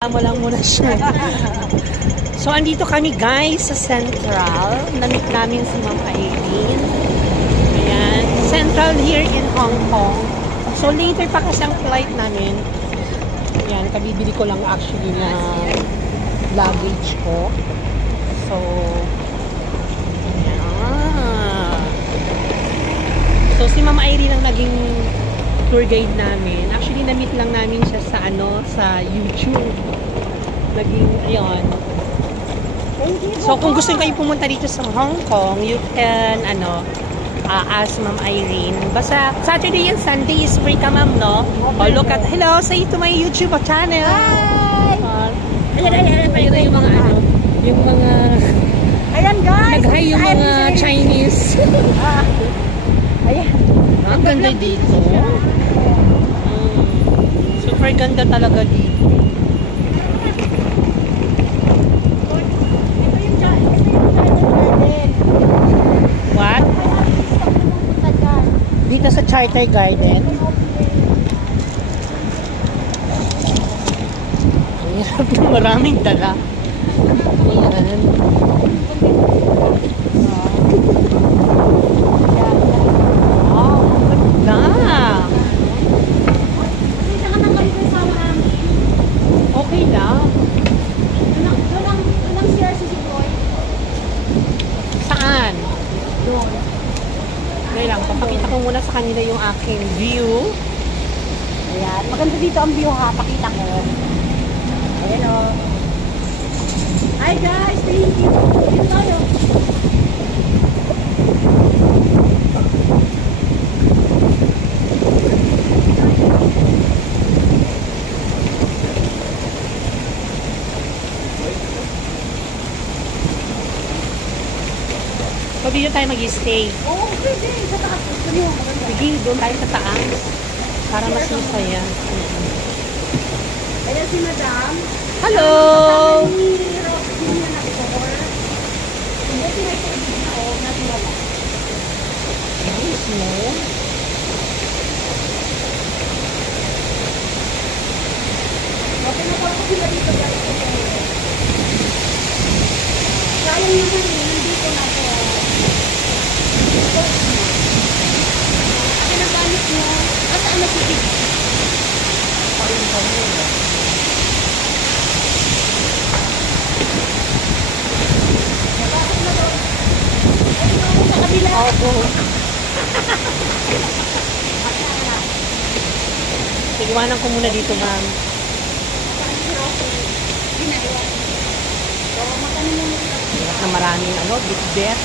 Mo lang muna siya. So, andito kami guys sa Central. Namit namin si Ma'am Irene. Ayan. Central here in Hong Kong. So, later pa kasi ang flight namin. Ayan. Kabibili ko lang actually na luggage ko. So, ayan. So, si Ma'am Irene ang naging tour guide namin. Actually, na-meet lang namin siya sa sa YouTube. Naging, ayun. So, kung gusto kayo pumunta dito sa Hong Kong, you can, ask Ma'am Irene. Basta, Saturday and Sunday is free ka, Ma'am, no? Oh, look at, hello, say to my YouTube channel. Hi! Ayan yung mga, yung mga, ayan, guys! nag-hi yung mga Chinese. Ayan. Ang ganda dito. Super ganda talaga dito. What? Dito sa Charter Garden. Maraming dala. Ayan. Okay lang. Doon ang share si Boy. Saan? Doon. Ngayon lang, papakita ko muna sa kanila yung aking view. Ayan. Maganda dito ang view ha. Pakita ko. Ayan o. Hi guys! Thank you. Dito tayo. So, dito tayo mag-stay. Oo, pwede. Sa taas. Gusto niyo. Maganda. Sige, doon tayo sa taas. Para mas masaya. Ayan si Madam. Hello! Ni Roxy na nag-cover. Hindi pinag-cover na o natiwala. Nice, no? Okay na po sila dito guys. Sayang naman eh. Nandito na po. Kasi nagamit mo. Saan nagtitip? Parin ka mo. Sa kabila. Opo. Iwanan ko muna dito, ma'am. So, magkano mo Na maraming bitbit.